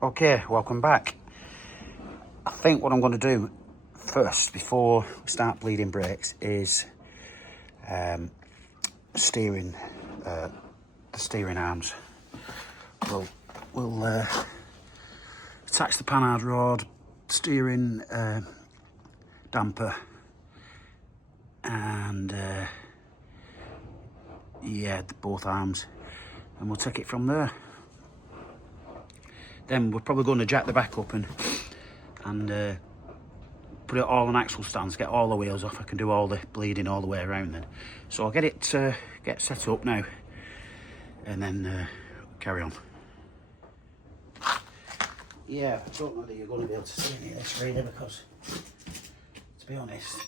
Okay, welcome back. I think what I'm going to do first, before we start bleeding brakes, is steering the steering arms. We'll attach the panhard rod, steering damper, and yeah, both arms, and we'll take it from there. Then we're probably going to jack the back up and put it all on axle stands, get all the wheels off. I can do all the bleeding all the way around then. So I'll get it set up now, and then carry on. Yeah, I don't know that you're going to be able to see any of this really, because, to be honest,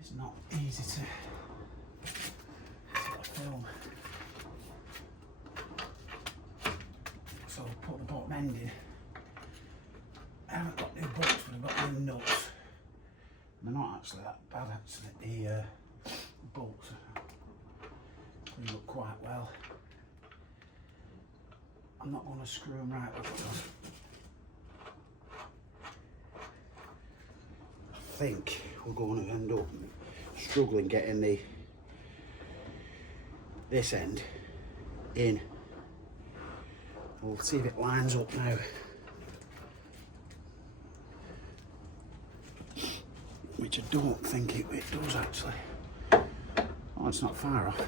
it's not easy to film. So I'll put the bottom end in. I haven't got new bolts, but I've got new nuts. They're not actually that bad, actually. The bolts they look quite well. I'm not going to screw them right because I think we're going to end up struggling getting this end in. We'll see if it lines up now. Which I don't think it does actually. Oh, it's not far off.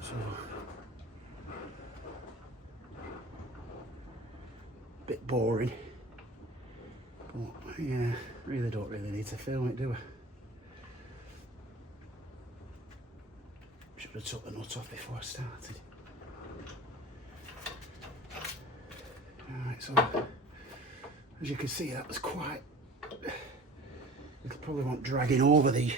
So, bit boring. But yeah, really don't need to film it, do I? Should have took the nut off before I started. Alright, so as you can see, that was quite, it'll probably want dragging over the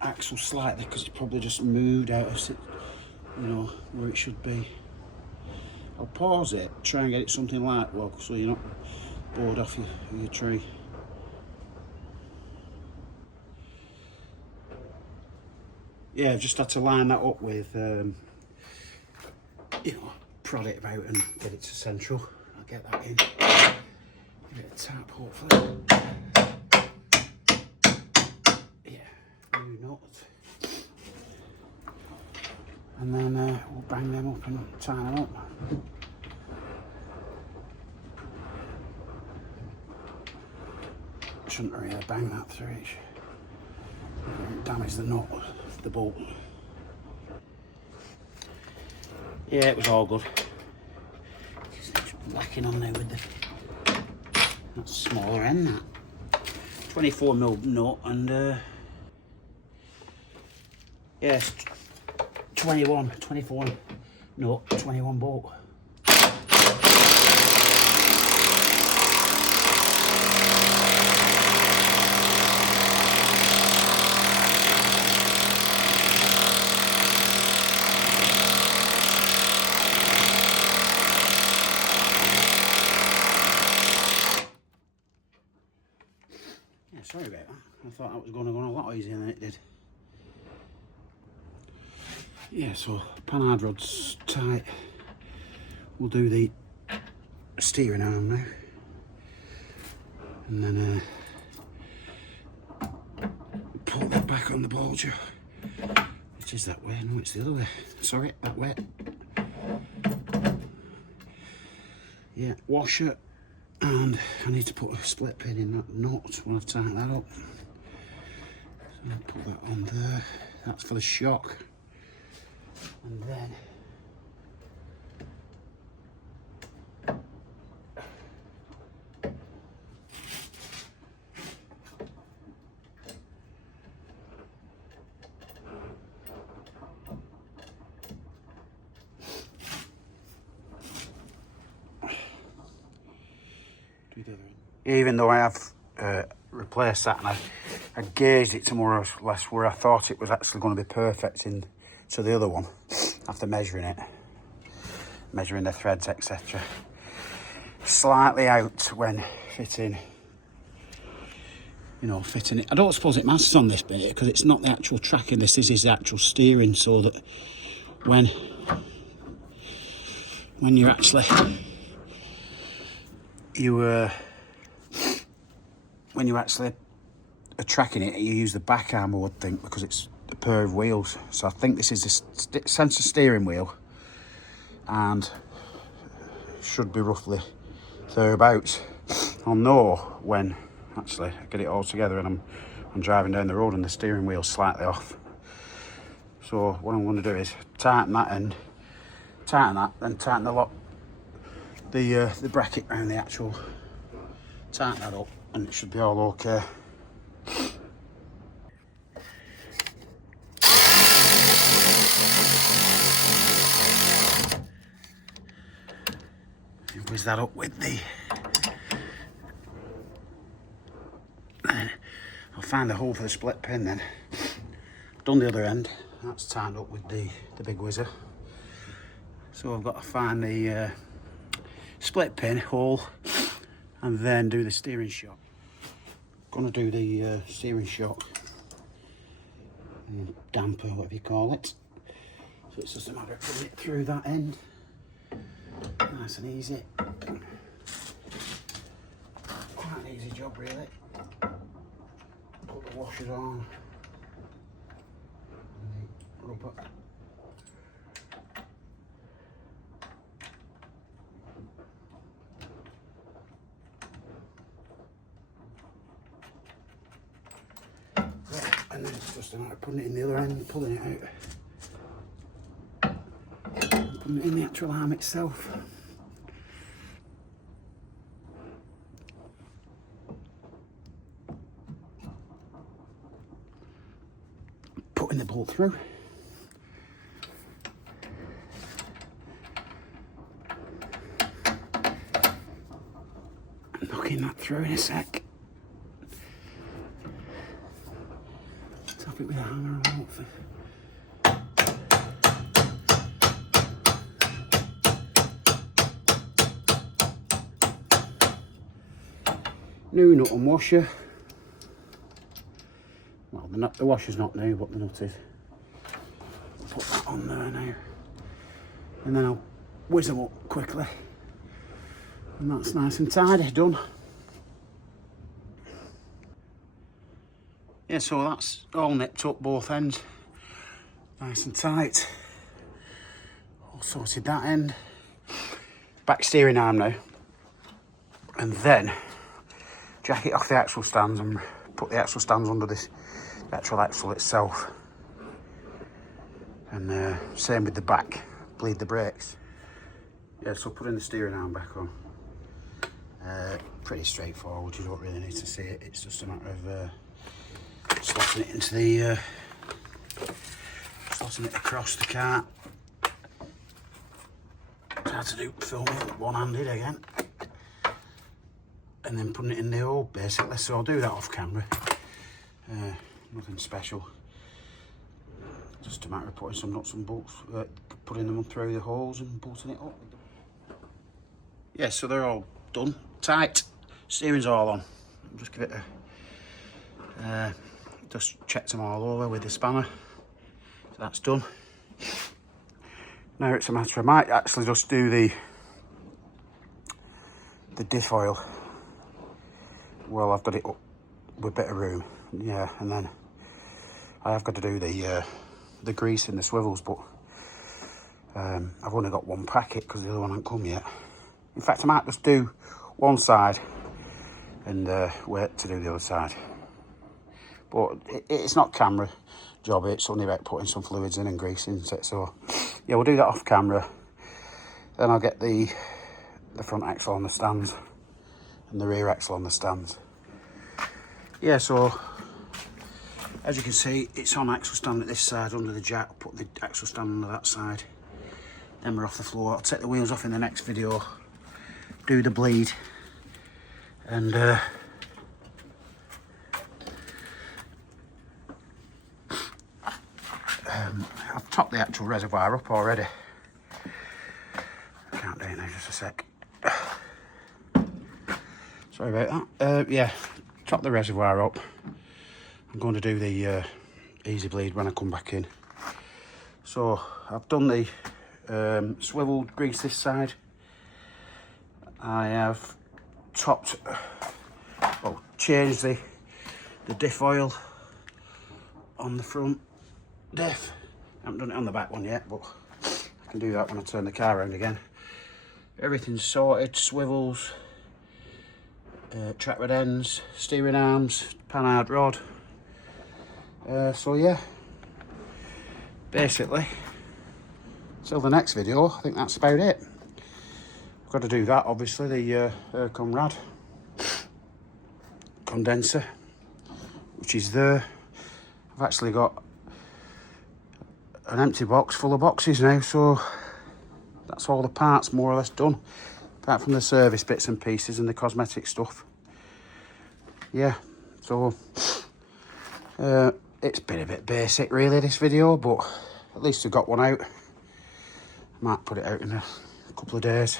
axle slightly, because it probably just moved out of it, you know, where it should be. I'll pause it, try and get it something like well, so you're not bored off your tree. Yeah, I've just had to line that up with you know, prod it about and get it to central. I'll get that in. Give it a tap, hopefully. Yeah, new nut. And then we'll bang them up and tighten them up. Shouldn't really bang that through each. Damage the nut, the bolt. Yeah, it was all good. Just lacking on there with that smaller end, that 24mm nut, and yes, 24 nut, 21 bolt. Sorry about that. I thought that was going to go a lot easier than it did. Yeah, so panhard rod's tight. We'll do the steering arm now. And then pull that back on the ball joint. Which is that way? No, it's the other way. Sorry, that way. Yeah, washer. And I need to put a split pin in that nut when I've tightened that up. So I'll put that on there. That's for the shock. And then even though I have replaced that, and I gauged it to more or less where I thought it was actually going to be perfect in to the other one, after measuring it, measuring the threads, etc. Slightly out when fitting you know, fitting it. I don't suppose it matters on this bit because it's not the actual tracking. This is the actual steering, so that when you're actually when you actually are tracking it, you use the back arm, I would think, because it's a pair of wheels. So I think this is the sensor steering wheel, and should be roughly thereabouts. I'll know when actually I get it all together and I'm driving down the road and the steering wheel's slightly off. So what I'm going to do is tighten that end, tighten that, then tighten the lock, the bracket around the actual, tighten that up, and it should be all okay. Whiz that up with the, and I'll find the hole for the split pin then. Done the other end, that's tied up with the big whizzer. So I've got to find the split pin hole and then do the steering shock. Gonna do the steering shock, damper, whatever you call it. So it's just a matter of putting it through that end. Nice and easy. Quite an easy job really. Put the washers on. And the rubber. And then it's just a matter of putting it in the other end and pulling it out. And putting it in the actual arm itself. Putting the bolt through. And knocking that through in a sec. Tap it with a hammer or something. New nut and washer. Well, the washer's not new, but the nut is. Put that on there now. And then I'll whiz them up quickly. And that's nice and tidy, done. Yeah, so that's all nipped up both ends. Nice and tight. All sorted that end. Back steering arm now. And then jack it off the axle stands and put the axle stands under this actual axle itself. And same with the back, bleed the brakes. Yeah, so putting the steering arm back on. Pretty straightforward, you don't really need to see it. It's just a matter of slotting it into the, slotting it across the cart. Try to do filming one-handed again. And then putting it in the hole basically, so I'll do that off camera. Nothing special. Just a matter of putting some nuts and bolts, putting them through the holes and bolting it up. Yeah, so they're all done. Tight. Steering's all on. I'll just give it a, just checked them all over with the spanner. So that's done. Now it's a matter, I might actually just do the diff oil. Well, I've got it up with a bit of room. Yeah, and then I have got to do the grease in the swivels, but I've only got one packet because the other one hasn't come yet. In fact, I might just do one side and wait to do the other side. But it's not camera job, it's only about putting some fluids in and greasing it. So yeah, we'll do that off camera. Then I'll get the front axle on the stands and the rear axle on the stands. Yeah, so as you can see, it's on axle stand at this side under the jack. Put the axle stand under that side. Then we're off the floor. I'll take the wheels off in the next video, do the bleed, and I've topped the actual reservoir up already. I can't do it now, just a sec. Sorry about that. Yeah, top the reservoir up. I'm going to do the easy bleed when I come back in. So I've done the swiveled grease this side. I have changed the diff oil on the front diff. I haven't done it on the back one yet, but I can do that when I turn the car around again. Everything's sorted, swivels, track rod ends, steering arms, panhard rod. So yeah, basically, till the next video, I think that's about it. I've got to do that, obviously, the aircon rad condenser, which is there. I've actually got an empty box full of boxes now, so that's all the parts more or less done, apart from the service bits and pieces and the cosmetic stuff. Yeah, so it's been a bit basic really, this video, but at least I got one out. I might put it out in a couple of days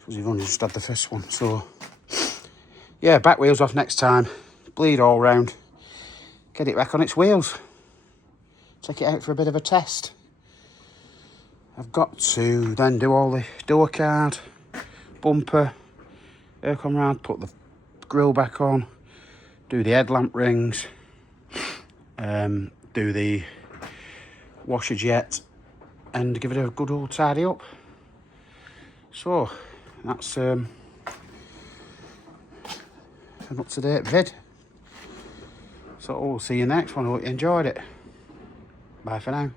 because we've only just had the first one. So yeah, back wheels off next time, bleed all round, get it back on its wheels, take it out for a bit of a test. I've got to then do all the door card, bumper, aircon rad, put the grille back on, do the headlamp rings, do the washer jet, and give it a good old tidy up. So that's an up-to-date vid. So we'll see you next one. I hope you enjoyed it. Bye for now.